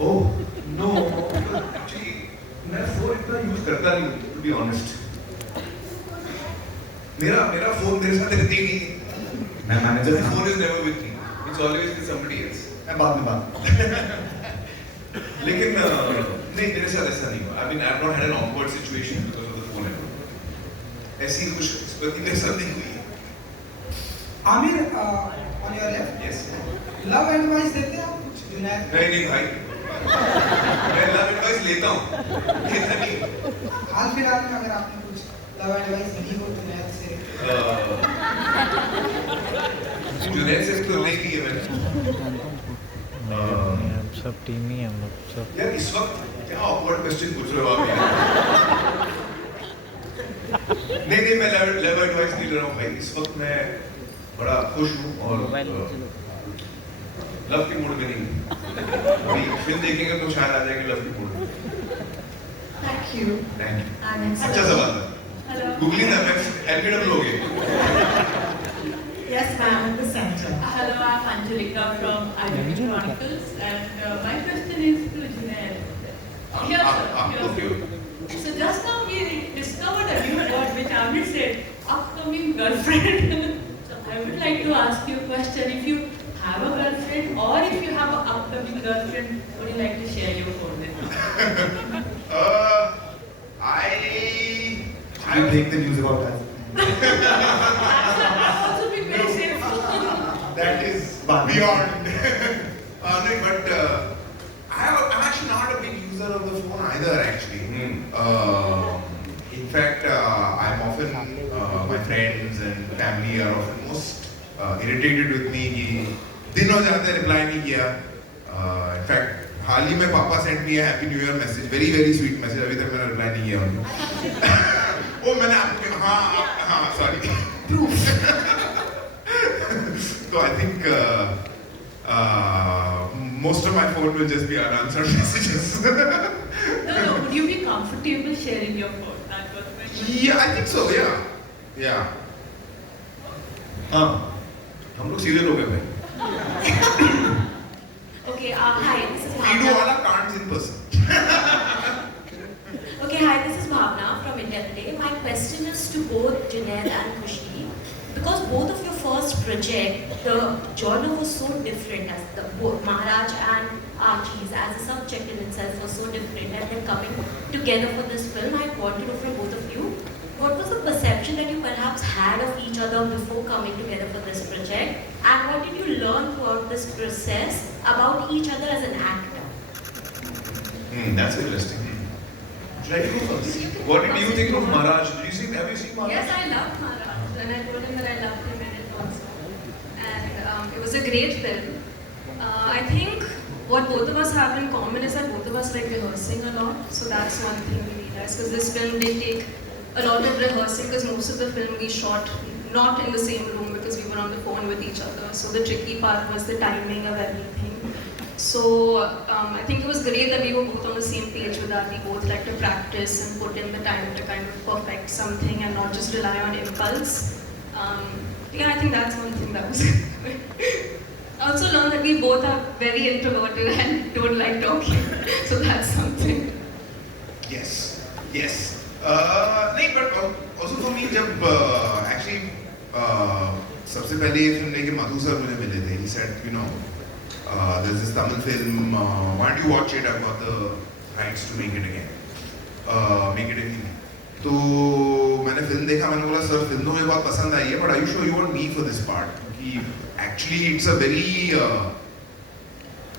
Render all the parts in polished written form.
Oh, no, actually मैं phone इतना use करता नहीं हूँ, to be honest. मेरा मेरा फोन मेरे साथ रहता ही नहीं. मैं मैनेजर My था. phone is never with me. It's always with somebody else. मैं बाद में बात. लेकिन नहीं, मेरे साथ ऐसा नहीं हुआ. I mean, I've not had an awkward situation because of the phone ever. ऐसी कुछ स्थिति मेरे साथ नहीं हुई. Aamir, on your left, Yes. love advice देते हैं आप कुछ जुनैद? नहीं नहीं भाई, मैं लव एडवाइस लेता हूँ, लेता नहीं. हाल फिलहाल में अगर आपने कुछ लव एडवाइस ली हो जुनैद से, जुनैद से तो नहीं ली है मैंने. हम सब टीम ही हैं हम लोग सब. यार इस वक्त क्या awkward question पूछ रहे हो आप यार? नहीं नहीं, मैं लव एडवाइस नहीं ले रहा हूँ भाई. इस वक्त मैं बड़ा खुश हूँ और लव के मूड में नहीं हूँ. अभी फिल्म देखेंगे तो शायद आ जाएंगे लव के मूड में. Thank you. Thank you. And अच्छा सवाल था. Hello. गूगली ना, मैं हेल्प लोगे. Yes, ma'am, at the center. Hello, I'm Angelika from Identity Chronicles, and my question is to Junaid. Here, sir. Here, Okay. sir. So just now we discovered a new word which Amir said, upcoming girlfriend. So I would like to ask you a question. If you have a girlfriend or if you have an upcoming girlfriend, would you like to share your phone with me? I break the news about that. I'll also be very safe. That is beyond. No, but I'm actually not a big user of the phone either. Actually, in fact, I'm often my friends and family are often most irritated with me. कि दिन हो जाते हैं reply नहीं किया. In fact, हाल ही में पापा sent me a happy new year message, very very sweet message. अभी तक मैंने reply नहीं किया उनको. वो मैंने आपको हाँ sorry. So I think most of my phone will just be unanswered messages. No, would you be comfortable sharing your phone? That was my question. Yeah, I think so. Yeah. हाँ, हम लोग सीरियल हो गए भाई. Okay, hi, this is We do Bhavna. all our cards in person. Okay, hi, this is Bhavna from India Today. My question is to both Junaid and Khushi. Because both of your first project, the genre was so different as the both Maharaj and Archie's as a subject in itself was so different, and then coming together for this film, I want to know from both of you, what was the perception that you perhaps had of each other before coming together for this project, and what did you learn throughout this process about each other as an actor? That's interesting. Should I go first? What did you think of Maharaj? Have you seen Maharaj? Yes, I loved Maharaj, and I told him that I loved him in it also. And it was a great film. I think what both of us have in common is that both of us like rehearsing a lot. So that's one thing we realized, because this film did take a lot of rehearsing, because most of the film we shot not in the same room because we were on the phone with each other. So the tricky part was the timing of everything. So I think it was great that we were both on the same page with that. We both like to practice and put in the time to kind of perfect something and not just rely on impulse. Yeah, I think that's one thing that was. I also learned that we both are very introverted and don't like talking. So that's something. Yes. नहीं, but also for me, जब actually सबसे पहले ये film लेके मधु sir मुझे मिले थे. He said, there's this Tamil film, why don't you watch it? I've got the rights to make it again. Make it in Hindi. तो मैंने फिल्म देखा, मैंने बोला सर फिल्म तो मुझे बहुत पसंद आई है, but are you sure you want me for this part? क्योंकि actually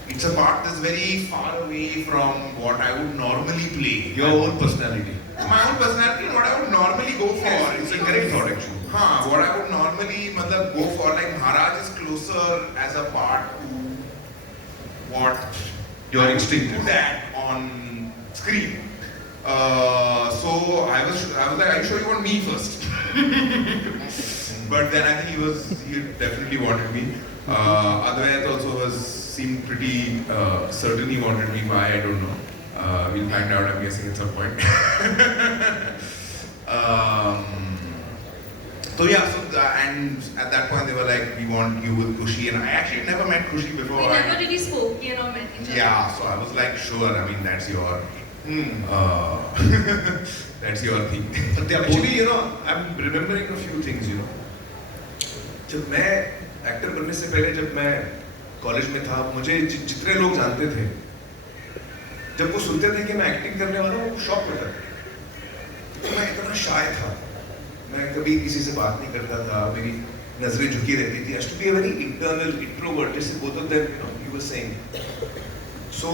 it's a part that's very far away from what I would normally play. Your own personality. My own personality, what I would normally go for. Yes, it's a correct thought actually. हाँ, what I would normally go for, like Maharaj is closer as a part to what Your instinct do is. that on screen. So I was like, are you sure you want me first? But then I think he definitely wanted me. Advait also seemed pretty certain he wanted me. Why, I don't know. We'll find out, I'm guessing, at some point. So yeah, and at that point they were like, we want you with Kushi, and I actually never met Kushi before. We never really spoke, you know, met each other. Yeah, so I was like, sure. I mean, that's your, that's your thing. But actually, you know, I'm remembering a few things, you know. जब मैं actor बनने से पहले जब मैं college में था, मुझे जितने लोग जानते थे, जब वो सुनते थे कि मैं एक्टिंग करने वाला हूँ, वो शॉक होता था। तो मैं इतना शाय था, मैं कभी किसी से बात नहीं करता था, मेरी नजरें झुकी रहती थी. I used to be a very internal introvert, जैसे both of them, you know, you were saying. So,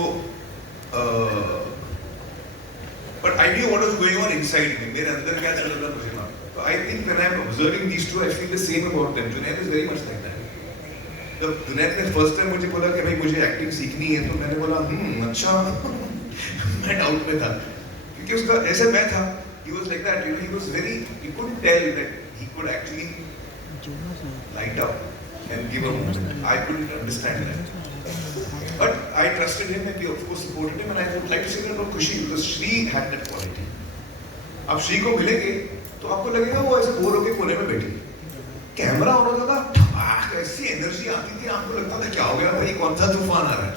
but I knew what was going on inside me. मेरे अंदर क्या चल रहा था मुझे मालूम. So I think when I'm observing these two, I feel the same about them. Junaid is very much like that. जब जुनैद ने फर्स्ट टाइम मुझे बोला कि भाई मुझे एक्टिंग सीखनी है, तो मैंने बोला अच्छा. मैं डाउट में था, क्योंकि उसका ऐसे मैं था. He was like that, you know, he was very, you couldn't tell that he could actually light up and give a moment. I couldn't understand that. But I trusted him and we of course supported him, and I would like to say that about Kushi because Shri had that quality. अब श्री को मिलेंगे तो आपको लगेगा वो ऐसे bore होके कोने में बैठी. कैमरा ऑन होता था, ठपाक ऐसी एनर्जी आती थी, आपको लगता था क्या हो गया भाई, कौन सा तूफान आ रहा है.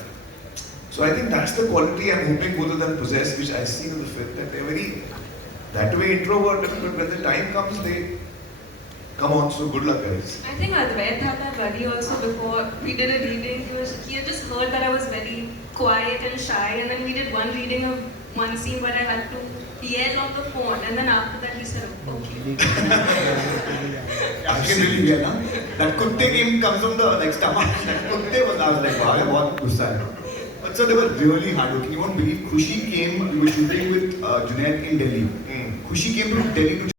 So I think that's the quality I'm hoping both of them possess, which I see in the film, that they're very that way introverted, but when the time comes, they come on. So good luck, guys. I think Advait had that worry also before we did a reading. He had just heard that I was very quiet and shy, and then we did one reading of one scene where I had to yell on the phone, and then after that he said, okay. I can really hear now. That kutte game comes from the like stomach. That kutte was, I was like, wow, बहुत गुस्सा है. But so they were really hardworking. You won't believe, Khushi came, we were shooting with Junaid in Delhi. Khushi came to Delhi to